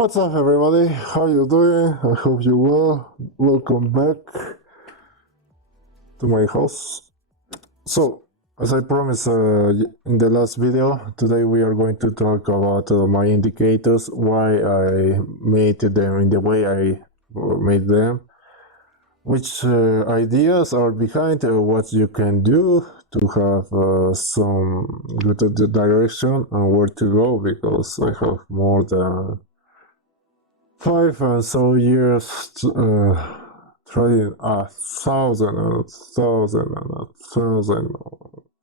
What's up, everybody? How you doing? I hope you well. Welcome back to my house. So, as I promised in the last video, today we are going to talk about my indicators, why I made them in the way I made them, which ideas are behind what you can do to have some good direction and where to go, because I have more than 5 or so years trying 1,000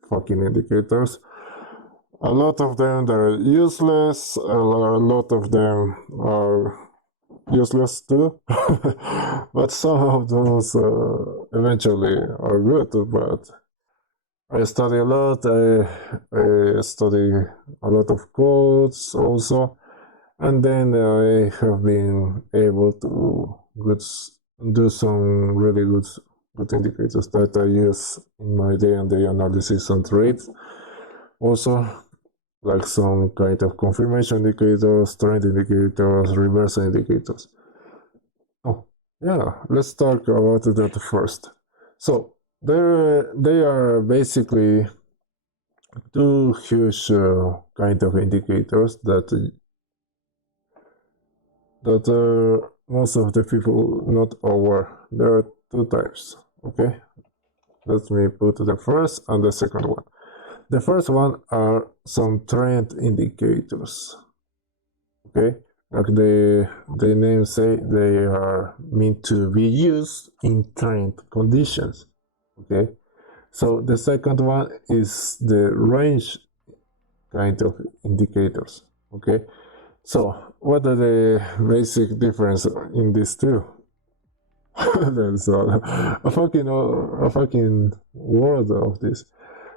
fucking indicators. A lot of them they're useless, a lot of them are useless too. But some of those eventually are good. But I study a lot, I study a lot of codes also. And then I have been able to do some really good indicators that I use in my day-to-day analysis and trades. Also, like some kind of confirmation indicators, trend indicators, reversal indicators. Oh, yeah, let's talk about that first. So, they are basically two huge kind of indicators that most of the people not aware. There are two types. Okay, let me put the first and the second one. The first one are some trend indicators. Okay, like the name say, they are meant to be used in trend conditions. Okay, so the second one is the range kind of indicators. Okay, so what are the basic difference in these two? There's a fucking world of this.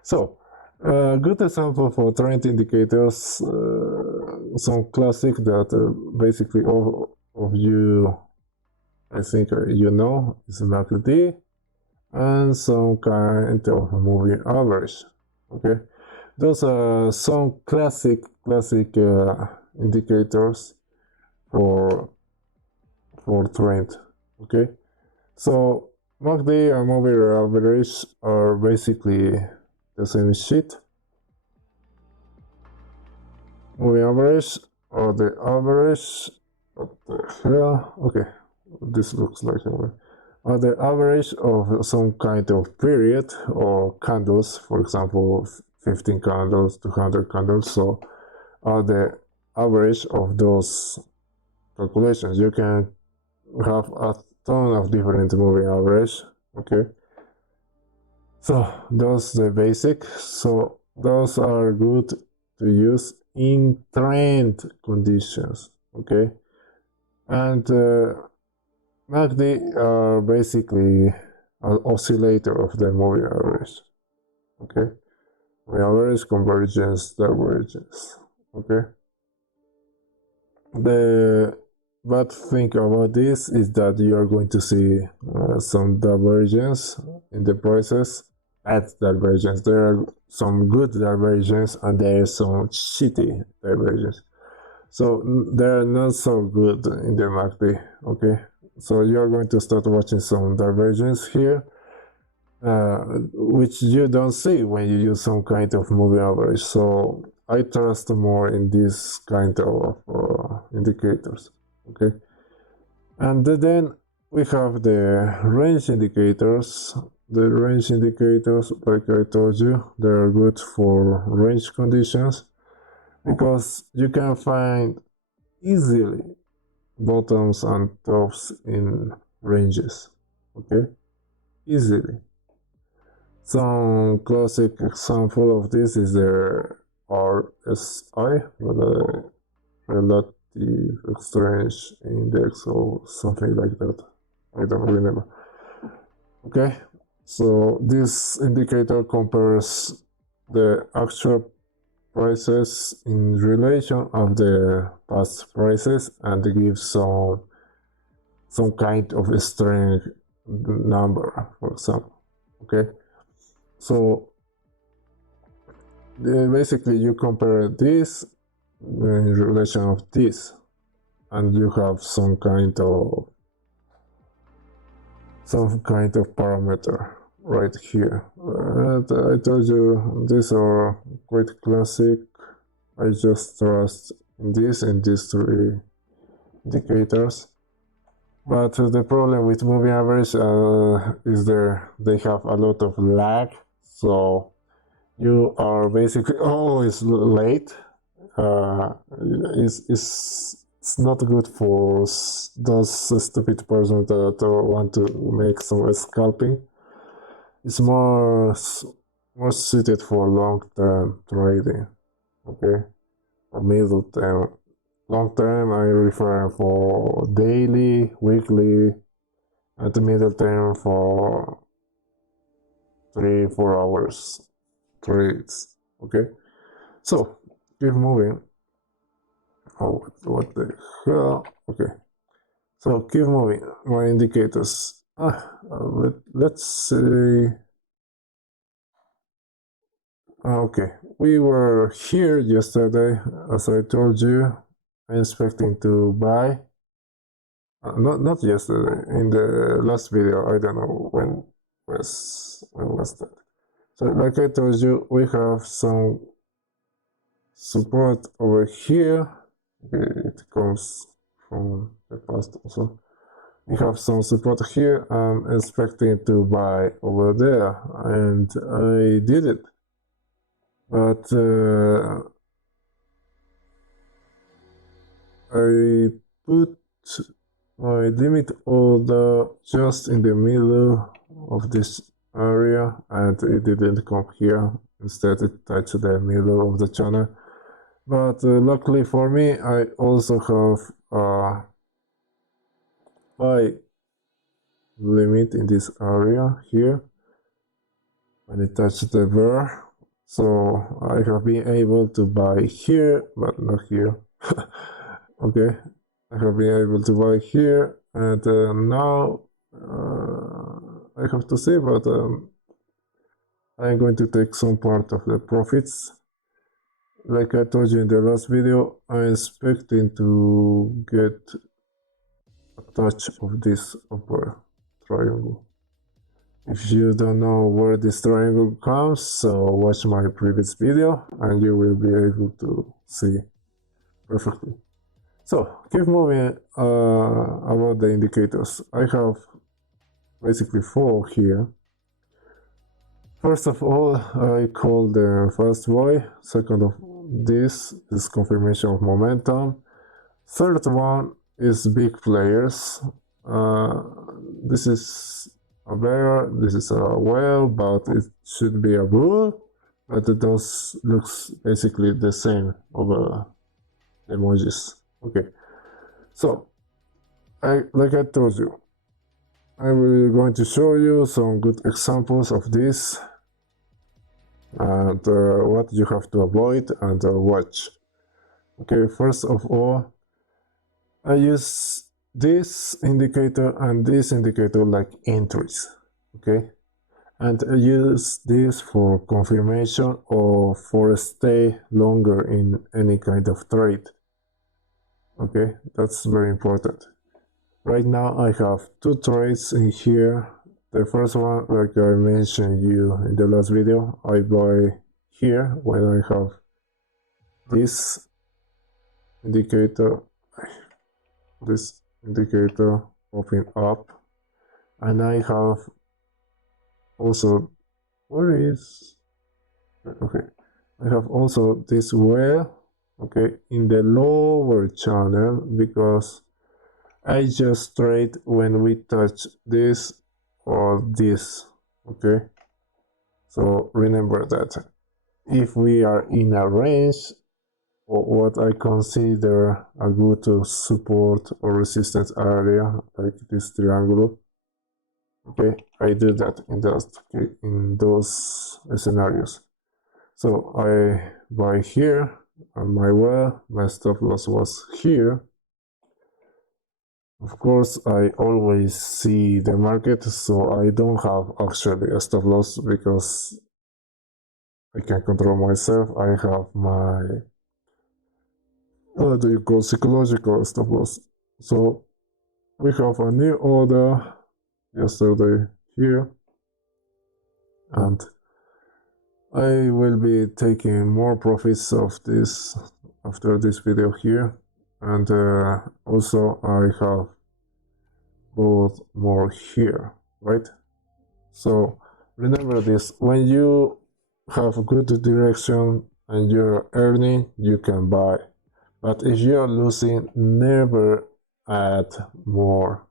So, good example for trend indicators, some classic that basically all of you, I think you know, is MACD and some kind of moving average. Okay, those are some classic indicators for trend. Okay, so MACD and moving average are basically the same shit. Moving average or the average, what the hell? Okay, this looks like or the average of some kind of period or candles, for example 15 candles, 200 candles. So are the average of those calculations. You can have a ton of different moving average. Okay, so those the basic. So those are good to use in trend conditions. Okay, and MACD are basically an oscillator of the moving average. Okay, moving average, convergence, divergence. Okay, the bad thing about this is that you are going to see some divergence in the prices. Bad divergence. There are some good divergence and there is some shitty divergence. So they're not so good in the MACD. Okay, so you're going to start watching some divergence here, which you don't see when you use some kind of moving average. So I trust more in this kind of indicators. Okay, and then we have the range indicators. The range indicators, like I told you, they are good for range conditions because you can find easily bottoms and tops in ranges. Okay, easily. Some classic example of this is the RSI, the Relative Strength Index or something like that. I don't remember. Okay, so this indicator compares the actual prices in relation of the past prices and gives some kind of a strength number, for example. Okay, so basically you compare this in relation of this. and you have some kind of parameter right here. I told you these are quite classic. I just trust in these three indicators. But the problem with moving average is they have a lot of lag, so you are basically always late. It's not good for those stupid persons that want to make some scalping. It's more suited for long-term trading, okay, or middle term. Long term, I refer for daily, weekly, and the middle term for 3-4 hours trades. Okay, so keep moving. Oh, what the hell? Okay, so keep moving. My indicators. Let's say. Okay, we were here yesterday, as I told you. I'm expecting to buy. Not yesterday. In the last video, I don't know when was that. So, like I told you, we have some support over here. It comes from the past also. We have some support here. I'm expecting to buy over there, and I did it. But I put my limit order just in the middle of this area, and it didn't come here. Instead, it touched the middle of the channel. But luckily for me, I also have a buy limit in this area here when it touched the bar. So I have been able to buy here, but not here. Okay, I have been able to buy here, and now I have to say, but I'm going to take some part of the profits. Like I told you in the last video, I'm expecting to get a touch of this upper triangle. If you don't know where this triangle comes, so watch my previous video and you will be able to see perfectly. So keep moving about the indicators. I have basically 4 here. First of all, I call the first buy. Second of this is confirmation of momentum. Third one is big players. This is a bear, this is a whale, but it should be a bull. But it does looks basically the same over emojis. Okay, so like I told you, I will going to show you some good examples of this and what you have to avoid and watch. Okay, first of all, I use this indicator and this indicator like entries. Okay, and I use this for confirmation or for stay longer in any kind of trade. Okay, that's very important. Right now I have 2 trades in here. The first one, like I mentioned you in the last video, I buy here when I have this indicator popping up, and I have also okay, I have also this whale, okay, in the lower channel, because I just trade when we touch this or this. Okay, so remember that if we are in a range or what I consider a good support or resistance area, like this triangle, okay, I do that in those scenarios. So I buy here, and my stop loss was here. Of course, I always see the market, so I don't have actually a stop loss because I can control myself. I have my do you call psychological stop loss. So we have a new order yesterday here, and I will be taking more profits of this after this video here, and also I have bought more here, right? So remember this, when you have good direction and you're earning, you can buy. But if you're losing, never add more.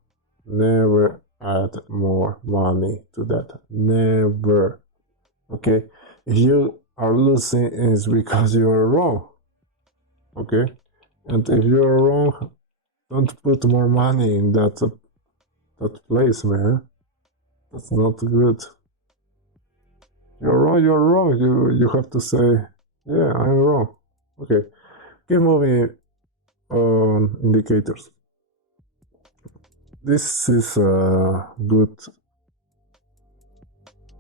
Never add more money to that. Never. Okay? If you are losing, it's because you are wrong. Okay? And if you are wrong, don't put more money in that place, man. That's not good. You're wrong, you're wrong. You have to say, yeah, I'm wrong. Okay. Keep moving on indicators. This is a good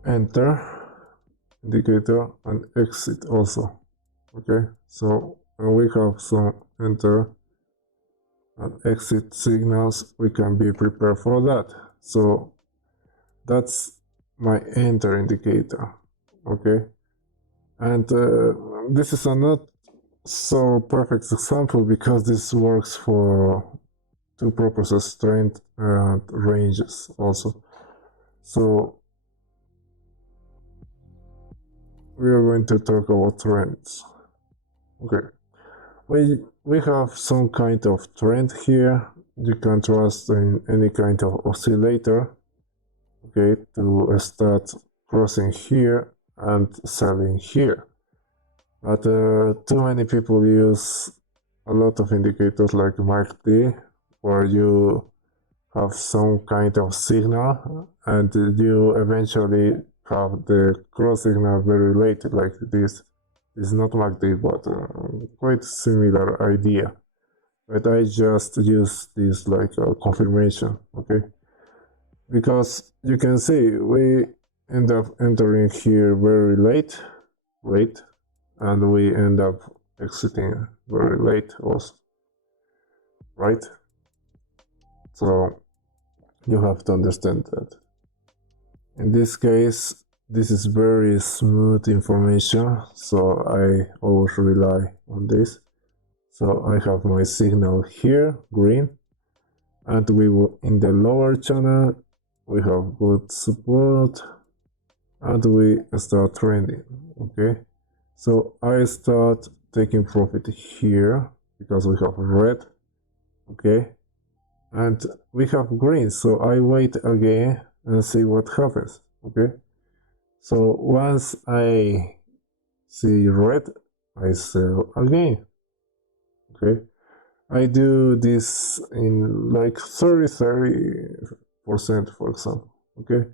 enter indicator and exit also. Okay, so when we have some enter and exit signals, we can be prepared for that. So that's my enter indicator. Okay, and this is a not so perfect example because this works for two purposes, trend and ranges also. So we are going to talk about trends. Okay, we have some kind of trend here. You can trust in any kind of oscillator, okay, to start crossing here and selling here. But too many people use a lot of indicators like MACD, where you have some kind of signal and you eventually have the cross signal very late, like this. It's not MACD, but quite similar idea. But I just use this like a confirmation, okay? Because you can see we end up entering here very late, and we end up exiting very late also, right? So you have to understand that. In this case, this is very smooth information, so I always rely on this. So I have my signal here, green, and we will in the lower channel we have good support and we start trending. Okay, so I start taking profit here because we have red, okay, and we have green, so I wait again and see what happens. Okay, so once I see red, I sell again. Okay, I do this in like 30% for example. Okay,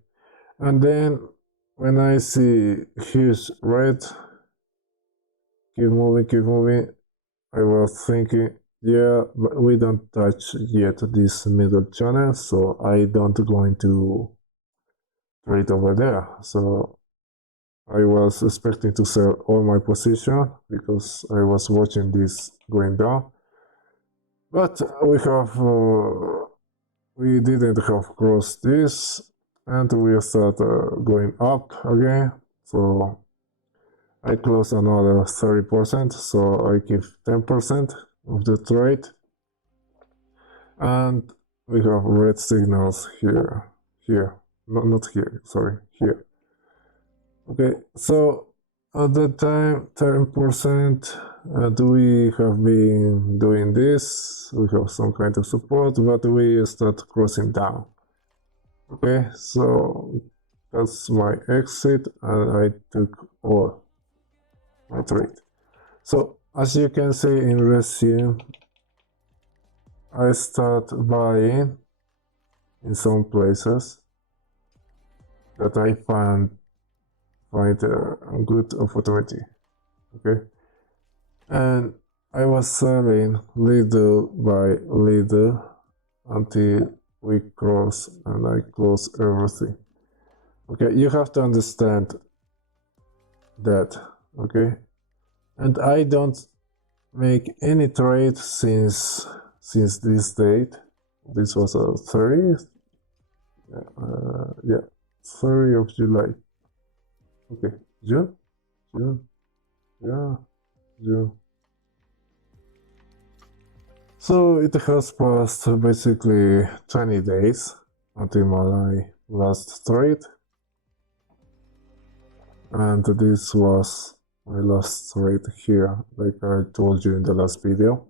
and then when I see huge red, keep moving, I was thinking, yeah, but we don't touch yet this middle channel, so I don't going to trade over there. So I was expecting to sell all my position because I was watching this going down, but we didn't have crossed this, and we start going up again. So I close another 30%, so I keep 10% of the trade, and we have red signals here, not here, sorry, here. Okay, so at that time 10%, and we have been doing this, we have some kind of support, but we start crossing down. Okay, so that's my exit, and I took all my trade. So as you can see in resume, I start buying in some places that I find a good opportunity. Okay, and I was selling little by little until we cross and I close everything. Okay, you have to understand that. Okay, and I don't make any trade since this date. This was a 30th, yeah, 30th of July. Okay, June, yeah, June. So it has passed basically 20 days until my last trade, and this was my last trade here, like I told you in the last video.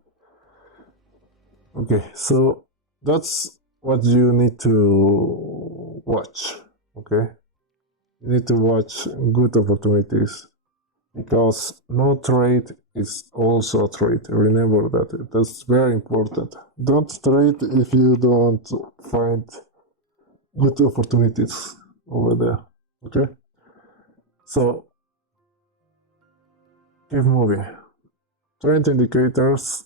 Okay, so that's what you need to watch. Okay, you need to watch good opportunities, because no trade is also a trade. Remember that. That's very important. Don't trade if you don't find good opportunities over there. Okay, so keep moving. Trend indicators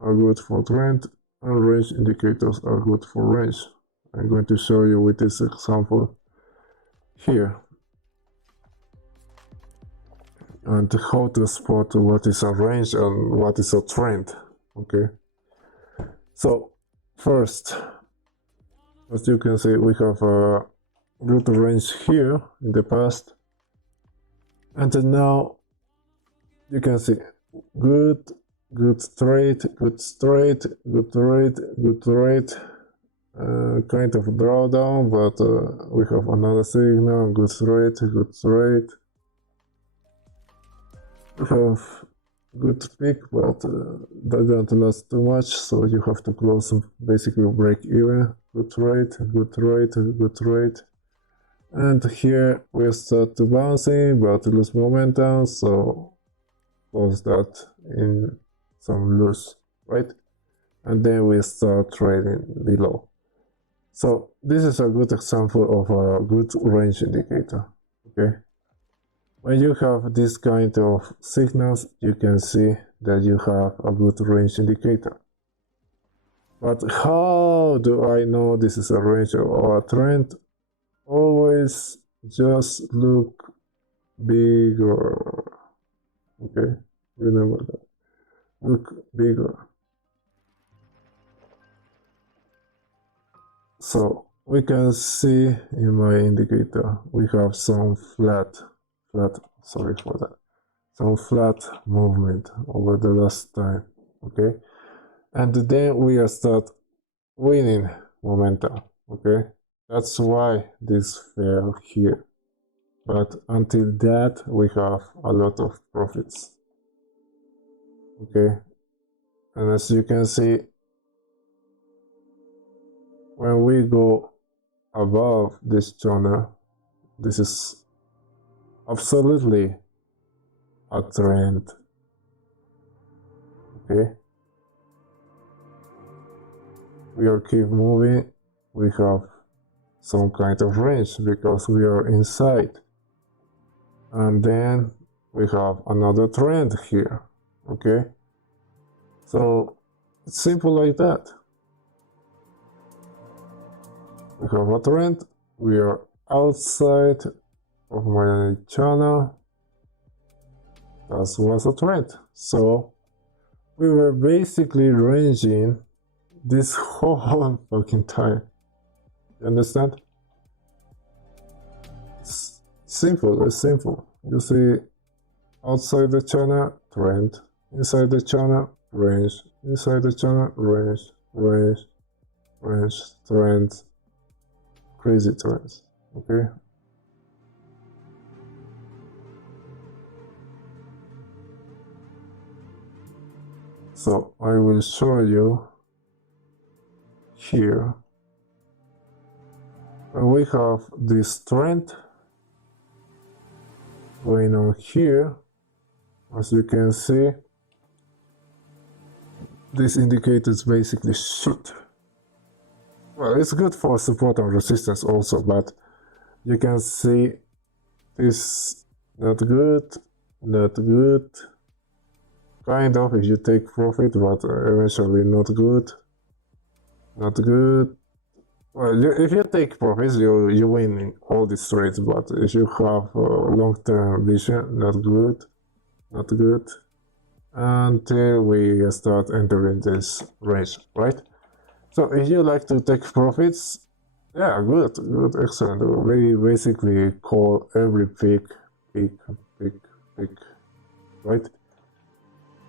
are good for trend, and range indicators are good for range. I'm going to show you with this example here, and how to spot what is a range and what is a trend. Okay, so first, as you can see, we have a good range here in the past, and now you can see good trade, good trade, good trade, good trade, kind of drawdown, but we have another signal, good trade, good trade. We have good peak, but that don't last too much, so you have to close, basically break even. Good trade, good trade, good trade. And here we start to bouncing, but lose momentum, so close that in some loose, right? And then we start trading below. So this is a good example of a good range indicator. Okay, when you have this kind of signals, you can see that you have a good range indicator. But how do I know this is a range or a trend? Always just look bigger. Okay, remember that. Look bigger. So we can see in my indicator we have some flat, sorry for that, some flat movement over the last time. Okay, and then we start winning momentum. Okay, that's why this fell here, but until that we have a lot of profits. Okay, and as you can see, when we go above this channel, this is absolutely a trend. Okay, we are keep moving, we have some kind of range because we are inside, and then we have another trend here. Okay, so it's simple like that. We have a trend, we are outside of my channel, that was a trend, so we were basically ranging this whole fucking time. You understand? It's simple, it's simple. You see, outside the channel, trend, inside the channel, range, inside the channel, range, range, range, trend, crazy trends. Okay, so I will show you here. When we have this trend going on here, as you can see, this indicator is basically shit. Well, it's good for support and resistance also, but you can see this not good, not good, kind of if you take profit, but eventually not good, not good. Well, if you take profits, you win in all these trades, but if you have long-term vision, not good, not good, until we start entering this range, right? So if you like to take profits, yeah, good, excellent. We basically call every pick, right?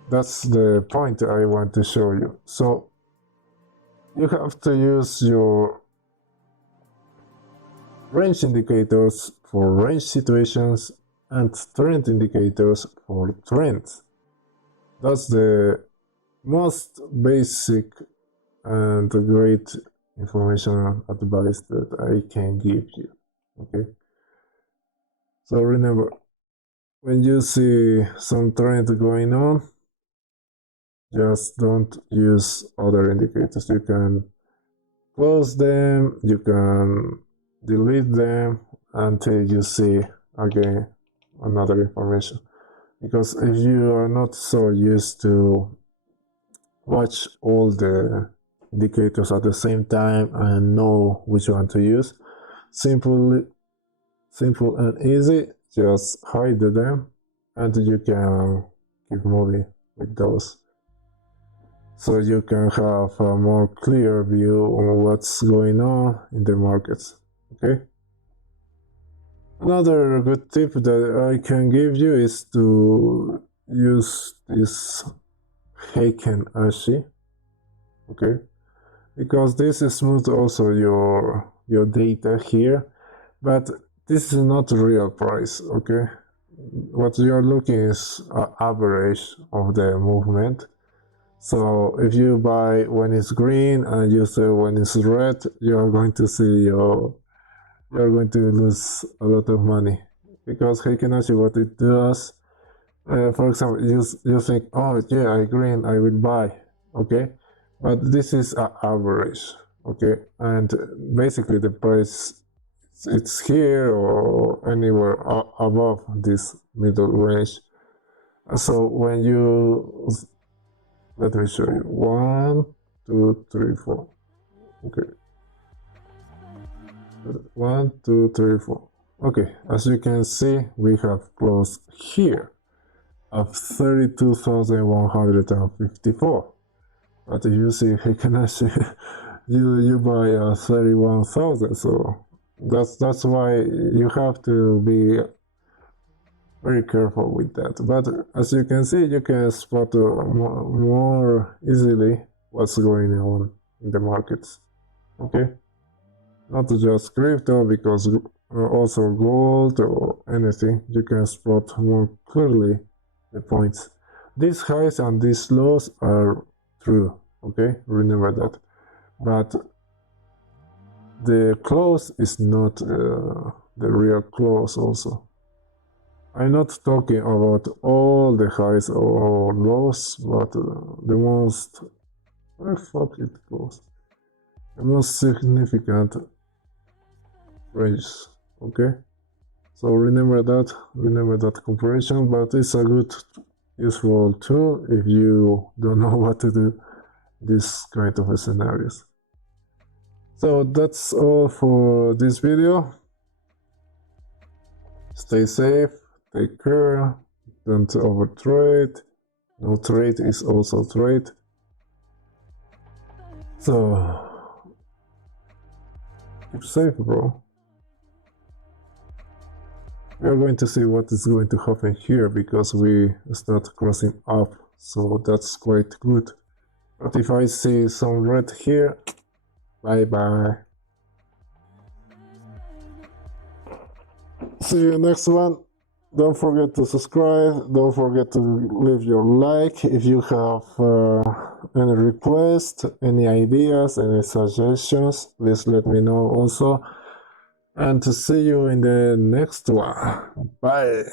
That's the point I want to show you. So you have to use your range indicators for range situations and trend indicators for trends. That's the most basic and great information advice that I can give you. Okay, so remember, when you see some trend going on, just don't use other indicators. You can close them, you can delete them until you see again another information. Because if you are not so used to watch all the indicators at the same time and know which one to use, simple and easy, just hide them and you can keep moving with those, so you can have a more clear view on what's going on in the markets. Okay, another good tip that I can give you is to use this Heiken Ashi, okay, because this is smooth also your data here, but this is not the real price. Okay, what you're looking is an average of the movement. So if you buy when it's green and you sell when it's red, you're going to see you're going to lose a lot of money, because Heiken Ashi, what it does, for example, you think, oh yeah, I green, I will buy, okay, but this is an average, okay, and basically the price, it's here or anywhere above this middle range. So when you, let me show you, 1 2 3 4, okay, 1 2 3 4, okay, as you can see, we have closed here of 32,154. But if you see Heiken-Ashi, you buy 31,000. So that's why you have to be very careful with that. But as you can see, you can spot more easily what's going on in the markets. Okay, not just crypto, because also gold or anything, you can spot more clearly the points. These highs and these lows are true, okay, remember that, but the close is not the real close. Also, I'm not talking about all the highs or lows, but the most, the most significant ranges, okay. So remember that comparison, but it's a good useful tool if you don't know what to do this kind of scenarios. So that's all for this video. Stay safe, take care, don't overtrade. No trade is also trade. So keep safe, bro. We are going to see what is going to happen here, because we start crossing up, so that's quite good. But if I see some red here, bye bye. See you next one. Don't forget to subscribe, don't forget to leave your like. If you have any requests, any ideas, any suggestions, please let me know also. And to see you in the next one. Bye.